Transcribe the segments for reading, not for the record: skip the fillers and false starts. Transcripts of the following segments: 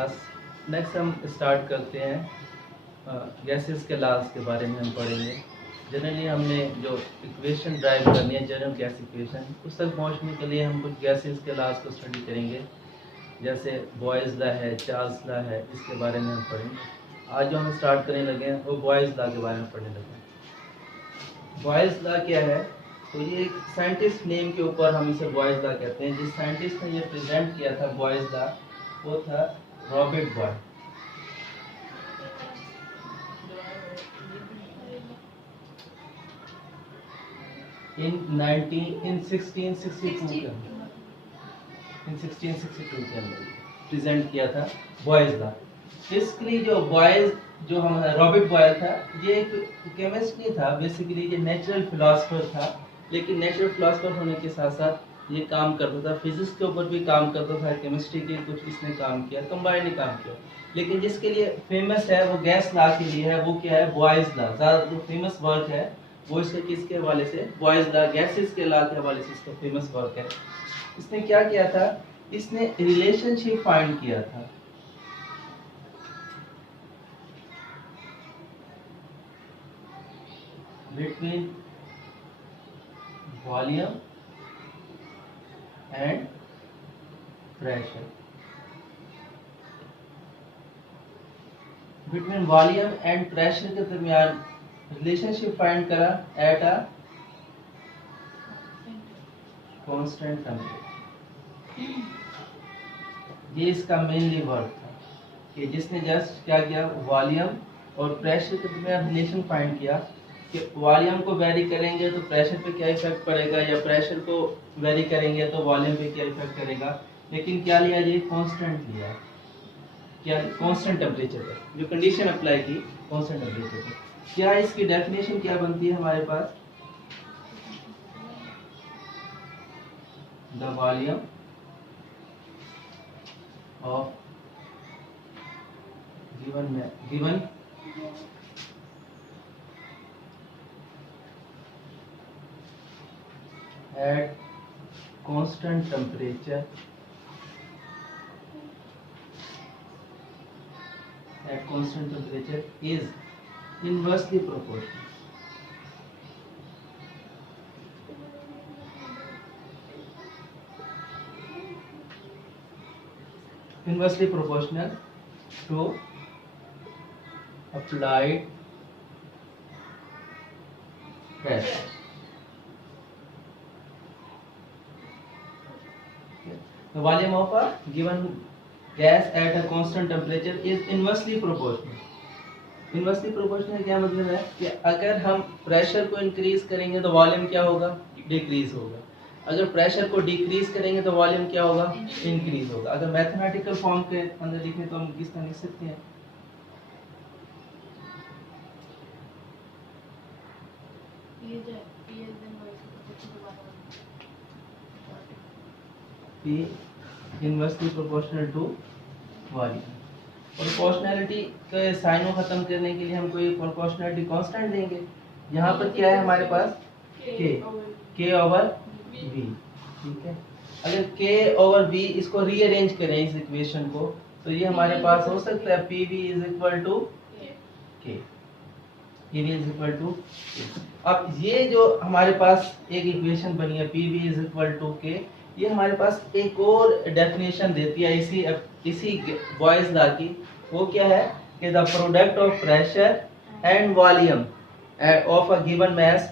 Class. Next हम start करते हैं गैसेस के लॉज के बारे में हम पढ़ेंगे। जनरली हमने जो इक्वेशन ड्राइव करनी है जनरल गैस इक्वेशन, उस तक पहुंचने के लिए हम कुछ गैसेस के लॉज को स्टडी करेंगे, जैसे बॉयज़ लॉ है, चार्ल्स लॉ है, इसके बारे में हम पढ़ेंगे। आज जो हम स्टार्ट करने लगे हैं वो बॉयज़ लॉ के बारे में पढ़ने लगे हैं। बॉयज़ लॉ क्या है? तो ये एक साइंटिस्ट नेम के ऊपर हम इसे बॉयज़ लॉ कहते हैं। जिस साइंटिस्ट ने ये प्रेजेंट किया था बॉयज़ लॉ वो था रॉबर्ट बॉय। इन 1662 के अंदर प्रेजेंट किया था बॉयज़ लॉ। इसके लिए जो हम रॉबर्ट बॉयल था, ये एक केमिस्ट नहीं था, बेसिकली ये नेचुरल फिलोसफर था। लेकिन नेचुरल फिलोसफर होने के साथ साथ ये काम करता था, फिजिक्स के ऊपर भी काम करता था, केमिस्ट्री के कुछ इसने काम किया, कंबाइंड ही काम किया। लेकिन जिसके लिए फेमस है वो गैस लॉ के लिए है, वो क्या है? Boys law. ज़्यादा जो फेमस वर्क है वो इसके किसके हवाले से? बॉयज़ लॉ, गैसेस के लॉ के हवाले से इसका फेमस वर्क है। इसने क्या किया था? इसने रिलेशनशिप फाइंड किया था between volume and pressure. Between volume and pressure के दरमियान रिलेशनशिप फाइंड करा एट अ कांस्टेंट टेम्परेचर। ये इसका मेनली वर्क था कि जिसने जस्ट क्या किया, वॉल्यूम और प्रेशर के दरमियान रिलेशन फाइंड किया कि वॉल्यूम को वेरी करेंगे तो प्रेशर पे क्या इफेक्ट पड़ेगा, या प्रेशर को वेरी करेंगे तो वॉल्यूम पे क्या इफेक्ट करेगा। लेकिन क्या लिया जी? कांस्टेंट लिया। क्या? कांस्टेंट टेम्परेचर पर जो कंडीशन अप्लाई की, कांस्टेंट टेम्परेचर पर। क्या इसकी डेफिनेशन क्या बनती है हमारे पास? The volume of given at constant temperature is inversely proportional. Inversely proportional to applied pressure. The volume of a given gas at a constant temperature is inversely proportional. Inversely proportional क्या मतलब है कि अगर हम प्रेशर को increase करेंगे तो volume क्या होगा? डिक्रीज होगा। अगर प्रेशर को डिक्रीज करेंगे तो वॉल्यूम क्या होगा? इंक्रीज होगा। अगर मैथमेटिकल फॉर्म के अंदर लिखें तो हम किस तरह लिख सकते हैं? P inversely proportional to volume. Proportionality के साइन को खत्म करने के लिए हम कोई प्रोपोर्शनैलिटी कांस्टेंट देंगे। यहाँ पर क्या है हमारे पास? K over V। ठीक है, अगर K ओवर V इसको रीअरेंज करें इस इक्वेशन को, तो ये हमारे पास हो सकता है PV is equal to K। PV is equal to K। अब ये जो हमारे पास एक इक्वेशन बनी है PV is equal to K, ये हमारे पास एक और डेफिनेशन देती है इसी बॉयज़ लॉ की। वो क्या है कि the product of pressure and volume of a given mass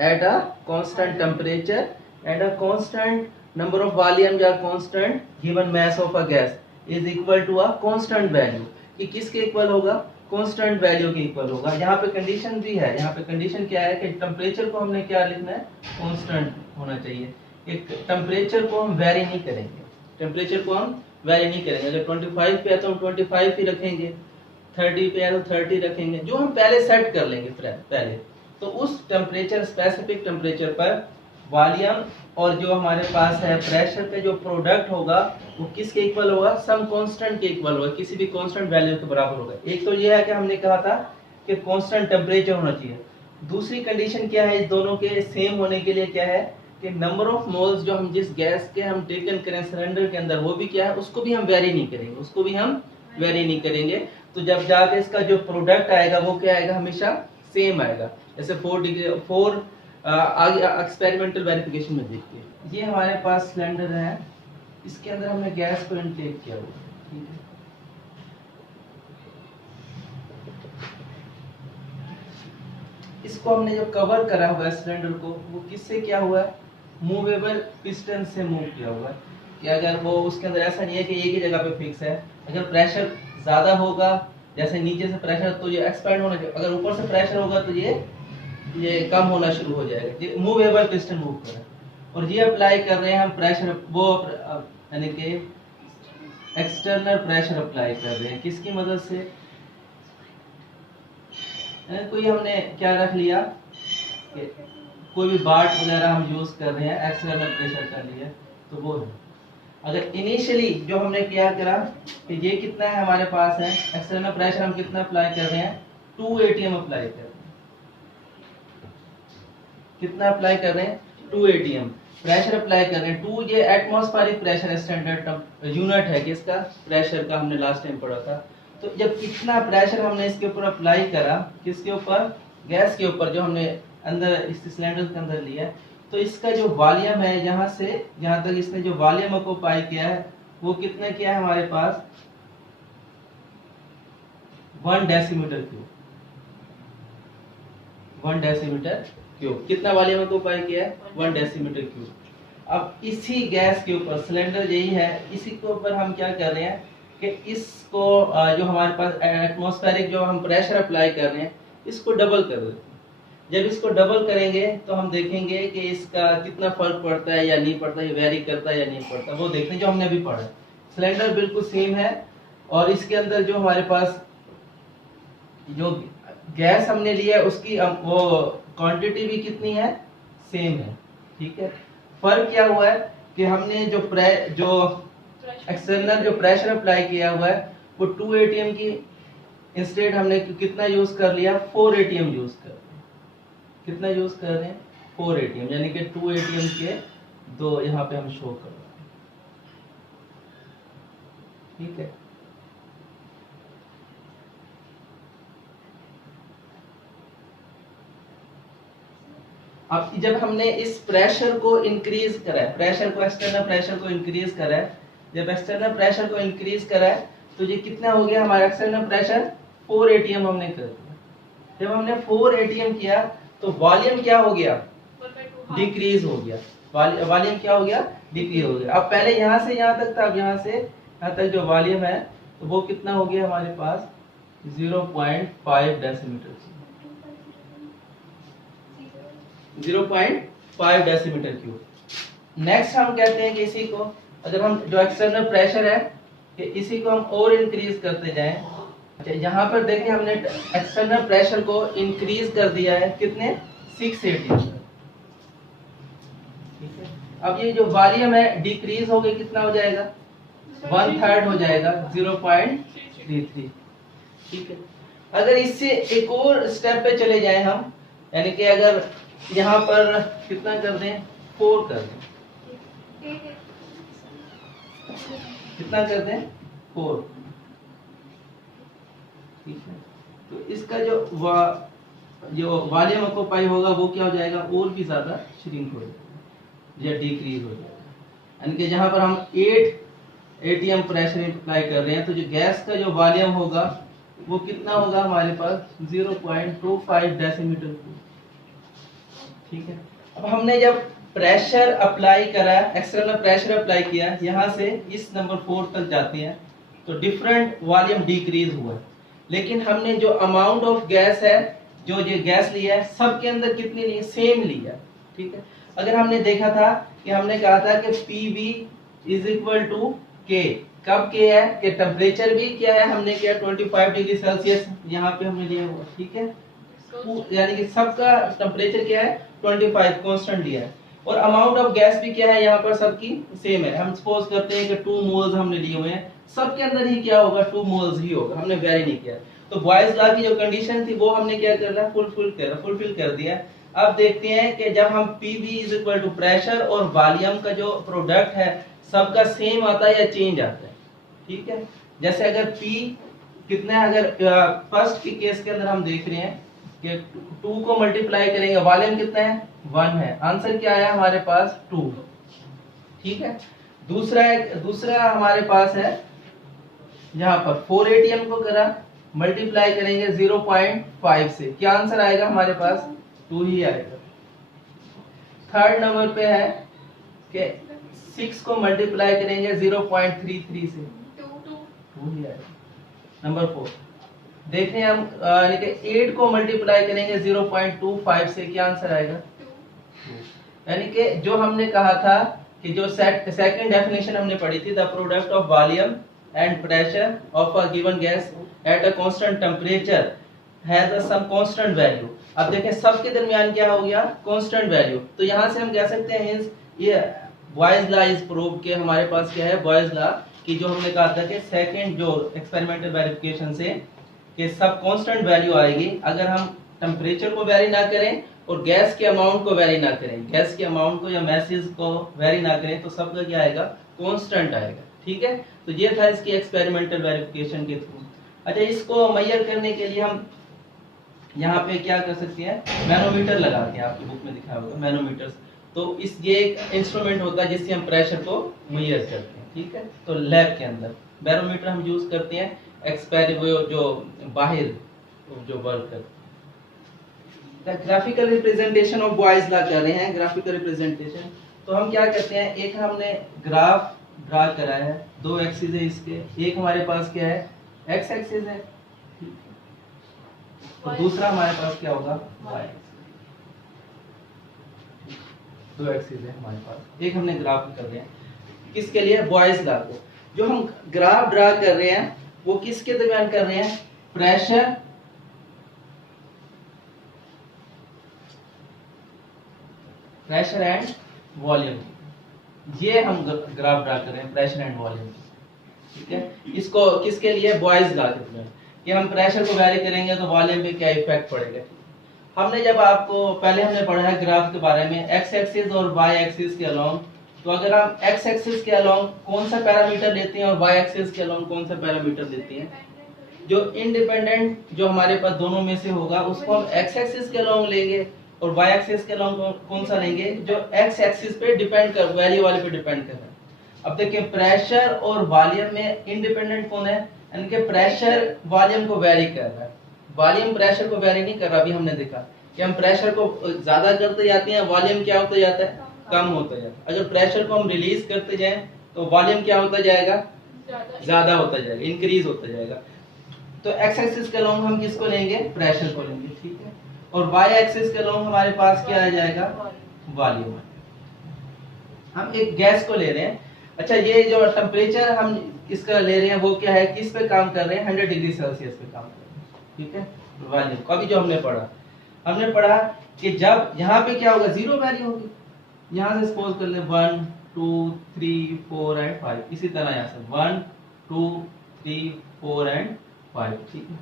at a constant temperature and a constant number of volume या constant given mass of a gas is equal to a constant value. कि किसके equal होगा? Constant value के equal होगा। यहाँ पे condition भी है। यहाँ पे कंडीशन क्या है कि टेम्परेचर को हमने क्या लिखना है? कांस्टेंट होना चाहिए। एक टेम्परेचर को हम वेरी नहीं करेंगे, टेम्परेचर को हम वेरी नहीं करेंगे। अगर 25 पे है तो हम 25 ही रखेंगे, 30 पे है तो 30 रखेंगे, जो हम पहले सेट कर लेंगे पहले। तो उस टेम्परेचर, स्पेसिफिक टेम्परेचर पर वॉल्यूम और जो हमारे पास है प्रेशर पे जो प्रोडक्ट होगा वो किसके इक्वल होगा? सम कांस्टेंट के इक्वल होगा, किसी भी कांस्टेंट वैल्यू के बराबर होगा। एक तो ये है कि हमने कहा था कि कांस्टेंट टेम्परेचर होना चाहिए। दूसरी कंडीशन क्या है इस दोनों के सेम होने के लिए? क्या है कि नंबर ऑफ मोल्स जो हम जिस गैस के हम टेकन करें सिलेंडर के अंदर, वो भी क्या है? उसको भी हम वेरी नहीं करेंगे, उसको भी हम वेरी नहीं करेंगे। तो जब जाके इसका जो प्रोडक्ट आएगा वो क्या आएगा, हमेशा सेम आएगा। जैसे 4 डिग्री 4 आगे एक्सपेरिमेंटल वेरिफिकेशन में देखिए, ये हमारे पास सिलेंडर है, इसके अंदर हमने गैस को इनटेक किया हुआ, ठीक है। इसको हमने जो कवर करा हुआ है सिलेंडर को, वो किससे किया हुआ है, मूवेबल पिस्टन से मूव किया हुआ है। कि अगर वो उसके अंदर ऐसा नहीं है कि एक ही जगह पे फिक्स है, अगर प्रेशर ज्यादा होगा, जैसे नीचे से प्रेशर, तो ये एक्सपैंड होना चाहिए, अगर ऊपर से प्रेशर होगा तो ये कम होना शुरू हो जाएगा। ये मूवेबल पिस्टन मूव कर रहा है, और ये अप्लाई कर रहे हैं हम प्रेशर, वो यानी कि एक्सटर्नल प्रेशर अप्लाई कर रहे हैं, किसकी मदद से, कोई हमने क्या रख लिया कि कोई भी बाट वगैरह हम यूज कर रहे हैं एक्सटर्नल प्रेशर के लिए, तो वो है। अगर इनिशियली जो हमने क्या करा कि ये कितना है हमारे पास है एक्सटर्नल प्रेशर, हम कितना अप्लाई कर रहे हैं, 2 atm अप्लाई कर रहे हैं। कितना अप्लाई कर रहे हैं, 2 atm प्रेशर अप्लाई कर रहे हैं। 2 ये एटमॉस्फेरिक प्रेशर स्टैंडर्ड यूनिट है किसका, प्रेशर का, हमने लास्ट टाइम पढ़ा था। तो जब इतना प्रेशर हमने इसके ऊपर अप्लाई करा, किसके ऊपर, गैस के ऊपर, जो हमने अंदर इस सिलेंडर के अंदर लिया है, तो इसका जो वॉल्यूम है यहाँ से यहाँ तक इसने जो वॉल्यूम को पाई किया है, वो कितना किया है हमारे पास, 1 डेसीमीटर क्यूब। 1 डेसीमीटर क्यूब कितना वॉल्यूम को पाई किया है, 1 डेसीमीटर क्यूब। अब इसी गैस के ऊपर, सिलेंडर यही है, इसी के ऊपर हम क्या कर रहे हैं कि इसको जो हमारे पास एटमॉस्फेरिक जो हम प्रेशर अप्लाई कर रहे हैं, इसको डबल कर देते हैं। जब इसको डबल करेंगे तो हम देखेंगे कि इसका कितना फर्क पड़ता है या नहीं पड़ता, ये वेरी करता है या नहीं पड़ता, वो देखते हैं। जो हमने अभी पढ़ा, सिलेंडर बिल्कुल सेम है, और इसके अंदर जो हमारे पास जो गैस हमने लिया है उसकी वो क्वांटिटी भी कितनी है, सेम है, ठीक है। फर्क क्या हुआ है कि हमने जो एक्सटर्नल जो प्रेशर अप्लाई किया हुआ है, वो 2 atm की इंस्टेड हमने कितना यूज कर लिया, 4 atm यूज कर, कितना यूज कर रहे हैं, 4 atm, यानी कि 2 atm के 2 यहाँ पे हम शो कर रहे हैं, ठीक है। अब जब हमने इस प्रेशर को इंक्रीज करा है, प्रेशर को, एक्सटर्नल प्रेशर को इंक्रीज करा है, जब एक्सटर्नल प्रेशर को इंक्रीज करा है, तो ये कितना हो गया हमारा एक्सटर्नल प्रेशर, 4 atm हमने कर दिया। जब हमने 4 atm किया तो वॉल्यूम क्या हो गया, डिक्रीज हो गया। वॉल्यूम क्या हो गया, डिक्रीज हो गया। अब पहले यहाँ से यहाँ तक था, अब यहाँ से यहाँ तक जो वॉल्यूम है, तो वो कितना हो गया हमारे पास, 0.5 डेसीमीटर, 0.5 डेसीमीटर क्यूब। नेक्स्ट हम कहते हैं कि इसी को, अगर हम जो एक्सटर्नल प्रेशर है, कि इसी को हम और इंक्रीज करते जाएं। अच्छा, यहाँ पर देखिए हमने एक्सटर्नल प्रेशर को इंक्रीज कर दिया है, कितने, 6 atm। ठीक है। अब ये जो वॉल्यूम है डिक्रीज हो गया, कितना हो जाएगा, 1/3 हो जाएगा, 0.33। ठीक है। अगर इससे एक और स्टेप पे चले जाएं हम, यानी कि अगर यहाँ पर कितना कर दें, 4 कर दें, कितना कर दें, 4, ठीक है। तो इसका जो वॉल्यूम ऑक्यूपाई होगा वो क्या हो जाएगा, और भी ज्यादा श्रिंक हो जाएगा या डिक्रीज हो जाएगा। यानी कि जहां पर हम 8 atm प्रेशर अप्लाई कर रहे हैं, तो जो गैस का जो वॉल्यूम होगा वो कितना होगा हमारे पास, 0.25 डेसीमीटर, ठीक है। अब हमने जब प्रेशर अप्लाई करा, एक्सटर्नल प्रेशर अप्लाई किया, यहाँ से इस नंबर 4 तक जाते हैं, तो डिफरेंट वॉल्यूम डिक्रीज हुआ, लेकिन हमने जो अमाउंट ऑफ गैस है, जो ये गैस लिया है, सबके अंदर कितनी ली, सेम लिया, ठीक है। अगर हमने देखा था कि हमने कहा था कि PV is equal to K, कब K है कि टेम्परेचर भी क्या है, हमने किया 25 डिग्री सेल्सियस, यहाँ पे हमने लिया हुआ, ठीक है। यानी कि सबका टेम्परेचर क्या है, 25 कांस्टेंट लिया है, और अमाउंट ऑफ गैस भी क्या है यहाँ पर सबकी सेम है। हम सपोज करते हैं कि 2 मोल्स हमने लिए हुए हैं, सबके अंदर ही क्या होगा, 2 मोल्स ही होगा, हमने वेरी नहीं किया। तो बॉयज लॉ की जो कंडीशन थी वो हमने क्या कर रहा है, फुलफिल कर दिया। अब देखते हैं कि जब हम PV is equal to pressure और वॉल्यूम का जो प्रोडक्ट है सबका सेम आता है या चेंज आता है, ठीक है। जैसे अगर P कितना है, अगर फर्स्ट के केस के अंदर हम देख रहे हैं कि 2 को मल्टीप्लाई करेंगे, वॉल्यूम कितना है 1 है, आंसर क्या आया हमारे पास 2। ठीक है, दूसरा हमारे पास है यहाँ पर 4 ATM को करा मल्टीप्लाई करेंगे 0.5 से, क्या आंसर आएगा हमारे पास 2 ही आएगा। थर्ड नंबर पे है कि 6 को मल्टीप्लाई करेंगे 0.33 से, 2 ही आएगा। नंबर 4 देख रहे हैं हम, यानी कि 8 को मल्टीप्लाई करेंगे 0.25 से, क्या आंसर आएगा 2। यानी कि जो हमने कहा था कि जो सेकंड डेफिनेशन हमने पढ़ी थी, the product of volume and pressure of a given gas at a constant temperature has a some constant value. अब देखें सबके दरमियान क्या हो गया, कांस्टेंट वैल्यू। तो यहां से हम कह सकते हैं ये बॉयज लॉ इज प्रूव के हमारे पास क्या है, बॉयज लॉ कि जो हमने कहा था कि सेकंड जो एक्सपेरिमेंटल वेरिफिकेशन से कि सब कांस्टेंट वैल्यू आएगी अगर हम टेंपरेचर को वेरी ना करें और गैस के अमाउंट को वेरी ना करें, गैस के अमाउंट को या मैसेज को वेरी ना करें, तो सबका क्या आएगा, कांस्टेंट आएगा। ठीक है, तो ये था इसकी एक्सपेरिमेंटल वेरिफिकेशन के थ्रू। अच्छा, इसको मेजर करने के लिए हम यहाँ पे क्या कर सकते हैं, मैनोमीटर लगाते हैं, आपकी बुक में दिखाया होगा मैनोमीटर। तो ये एक इंस्ट्रूमेंट होता है जिससे हम प्रेशर को मेजर करते हैं। ठीक है, तो लैब के अंदर बैरोमीटर हम यूज करते हैं, जो बाहर जो वर्क करते हैं। Graphical representation of boys law कर रहे हैं, ग्राफिकल रिप्रेजेंटेशन। तो हम क्या करते हैं, एक हमने ग्राफ ड्रा करा है, 2 एक्सिस है इसके, एक हमारे पास क्या है एक्स एक्सिस है, तो दूसरा हमारे पास क्या होगा वाई। 2 एक्सिस है हमारे पास, एक हमने ग्राफ कर रहे हैं किसके लिए, बॉयज लॉ को। जो हम ग्राफ ड्रा कर रहे हैं वो किसके दरमियान कर रहे हैं, प्रेशर एंड वॉल्यूम। ये हम ग्राफ ड्रा कर रहे हैं प्रेशर एंड वॉल्यूम। ठीक है, इसको किसके लिए, बॉयज लॉ के दरमियान, कि हम प्रेशर को वैरी करेंगे तो वॉल्यूम पे क्या इफेक्ट पड़ेगा। हमने जब आपको पहले हमने पढ़ा है ग्राफ के बारे में, एक्स एक्सिस और वाई एक्सिस के अलोंग, तो अगर हम एक्स एक्सिस के अलोंग कौन सा पैरामीटर लेते हैं और वाई एक्सिस के अलोंग कौन सा पैरामीटर लेते हैं, जो इंडिपेंडेंट जो हमारे पास दोनों में से होगा उसको हम एक्स एक्सिस के अलोंग लेंगे, और वाई एक्सिस के अलोंग कौन सा लेंगे जो एक्स एक्सिस पे डिपेंड कर, वैल्यू वाले पे डिपेंड कर रहा है। अब देखिए प्रेशर और वॉल्यूम में इंडिपेंडेंट कौन है, यानी कि प्रेशर वॉल्यूम को वेरी कर रहा है, वॉल्यूम प्रेशर को वेरी नहीं कर रहा। अभी हमने देखा कि हम प्रेशर को ज्यादा करते जाते हैं, वॉल्यूम क्या होता जाता है, कम होता जाता है। अगर प्रेशर को हम रिलीज करते जाएं तो वॉल्यूम क्या होता जाएगा, ज्यादा होता जाएगा, इंक्रीज होता जाएगा। तो एक्स एक्सिस के अलोंग हम किसको लेंगे, प्रेशर को लेंगे। ठीक है, और वाई एक्सिस के अलोंग हमारे पास क्या आ जाएगा, वॉल्यूम। हम एक गैस को ले रहे हैं। अच्छा, ये जो टेम्परेचर हम इसका ले रहे हैं वो क्या है, किस पे काम कर रहे हैं, 100 डिग्री सेल्सियस पे काम कर रहे हैं। ठीक है, वॉल्यूम का भी जो हमने पढ़ा कि जब यहाँ पे क्या होगा, जीरो वैल्यू होगी। यहाँ से सपोज कर ले 1 2 3 4 एंड 5, इसी तरह यहाँ से 1 2 3 4 एंड 5। ठीक है,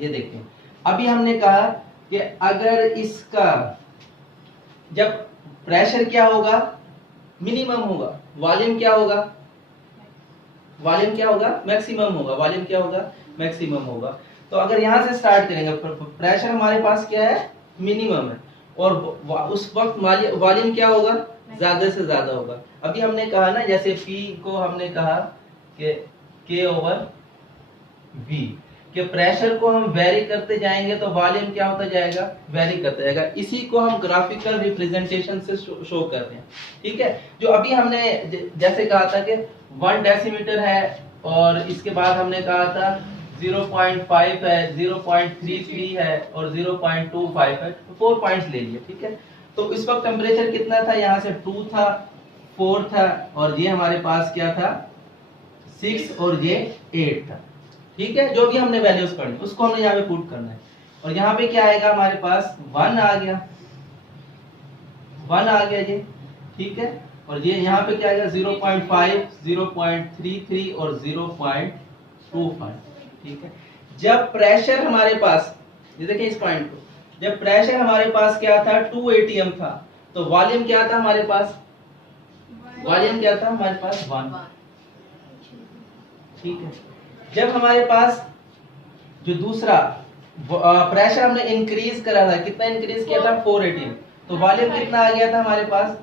ये देखते हैं। अभी हमने कहा कि अगर इसका जब प्रेशर क्या होगा, मिनिमम होगा, वॉल्यूम क्या होगा, मैक्सिमम होगा, वॉल्यूम क्या होगा, मैक्सिमम होगा। तो अगर यहाँ से स्टार्ट करेंगे, प्रेशर हमारे पास क्या है, मिनिमम है, और उस वक्त वॉल्यूम क्या होगा, ज्यादा से ज्यादा होगा। अभी हमने कहा ना, जैसे P को हमने कहा कि K/V, कि प्रेशर को हम वेरी करते जाएंगे तो वॉल्यूम क्या होता जाएगा, वेरी करता जाएगा। इसी को हम ग्राफिकल रिप्रेजेंटेशन से शो कर रहे हैं। ठीक है, जो अभी हमने जैसे कहा था कि 1 डेसीमीटर है, और इसके बाद हमने कहा था 0.5 है, 0.33 है और 0.25 है, 4 पॉइंट्स ले लिए। ठीक है, तो इस वक्त टेम्परेचर कितना था, यहाँ से 2 था, 4 था, और ये हमारे पास क्या था 6 और ये 8 था। ठीक है, जो भी हमने वैल्यूज पढ़ी उसको हमने यहाँ पे पुट करना है, और यहाँ पे क्या आएगा हमारे पास 1 आ गया जी। ठीक है, और ये यहाँ पे क्या आएगा 0.5 0.33 और 0.25। ठीक है, जब प्रेशर हमारे पास, ये देखिए इस पॉइंट को, जब प्रेशर हमारे पास क्या था 2 ATM था, तो वॉल्यूम क्या था हमारे पास, वॉल्यूम क्या था हमारे पास 1। ठीक है, जब हमारे पास जो दूसरा प्रेशर हमने इंक्रीज करा था, कितना इंक्रीज किया था 418, तो वॉल्यूम कितना आ गया था हमारे पास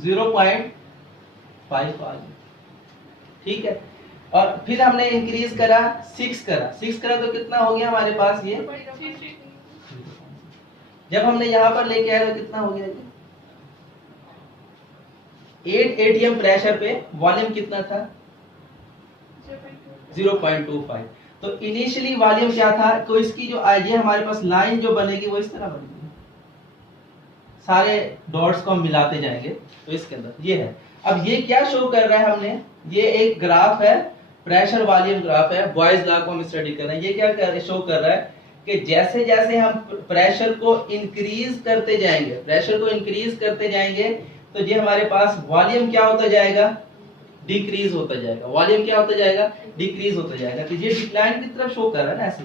0.5 आ गया, ठीक है। और फिर हमने इंक्रीज करा 6 करा तो कितना हो गया हमारे पास ये, जब हमने यहां पर लेके आया तो कितना हो गया, 8 atm प्रेशर पे वॉल्यूम कितना था 0.25। तो इनिशियली वॉल्यूम क्या था, तो इसकी जो आइडिया हमारे पास लाइन जो बनेगी वो इस तरह बनेगी, सारे डॉट्स को हम मिलाते जाएंगे तो इसके अंदर ये है। अब ये क्या शो कर रहा है हमने, ये एक ग्राफ है, प्रेशर वॉल्यूम ग्राफ है, बॉयज लॉ को हम स्टडी कर रहे हैं। ये क्या शो कर रहा है कि जैसे जैसे हम प्रेशर को इंक्रीज करते जाएंगे तो ये हमारे पास वॉल्यूम क्या होता जाएगा, डिक्रीज होता जाएगा, वॉल्यूम क्या होता जाएगा, डिक्रीज होता जाएगा। तो ये डिक्लाइन की तरफ शो कर रहा है ना, ऐसे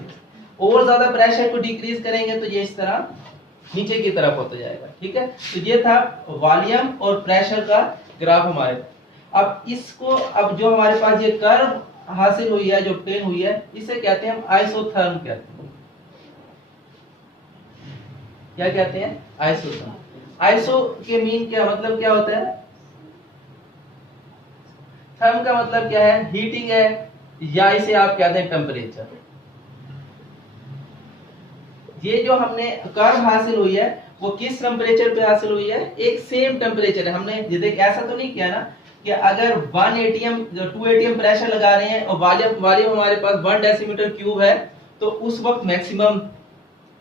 और ज्यादा प्रेशर को डिक्रीज करेंगे तो ये इस तरह नीचे की तरफ होता जाएगा, ठीक है। तो ये था वॉल्यूम और प्रेशर का ग्राफ हमारे। अब इसको, अब जो हमारे पास ये कर्व हासिल हुई है, जो ऑब्टेन हुई है, इसे कहते हैं हम आइसोथर्म कहते हैं। क्या कहते हैं, आइसोथर्म। आइसो के मीन क्या मतलब क्या होता है, थर्म का मतलब क्या है, हीटिंग है, या इसे आप कहते हैं टेम्परेचर। ये जो हमने कर्व हासिल हुई है वो किस टेम्परेचर पे हासिल हुई है, एक सेम टेम्परेचर है। हमने देख ऐसा तो नहीं किया ना कि अगर 1 atm 2 atm प्रेशर लगा रहे हैं और वॉल्यूम हमारे पास 1 डेसीमीटर क्यूब है, तो उस वक्त मैक्सिमम,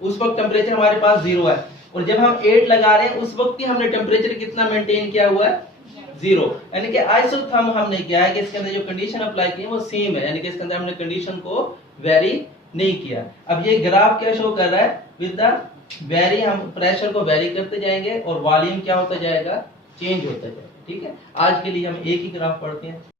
उस वक्त टेम्परेचर हमारे पास 0 है, और जब हम 8 लगा रहे हैं उस वक्त भी हमने टेम्परेचर कितना मेंटेन किया हुआ है, 0। यानी कि आइसोथर्म हमने किया है कि इसके अंदर जो कंडीशन अप्लाई की है वो सेम है, यानी कि इसके अंदर हमने कंडीशन को वेरी नहीं किया। अब ये ग्राफ क्या शो कर रहा है, विद द वेरी, हम प्रेशर को वेरी करते जाएंगे और वॉल्यूम क्या होता जाएगा, चेंज होता जाएगा, ठीक है। आज के लिए हम एक ही ग्राफ पढ़ते हैं।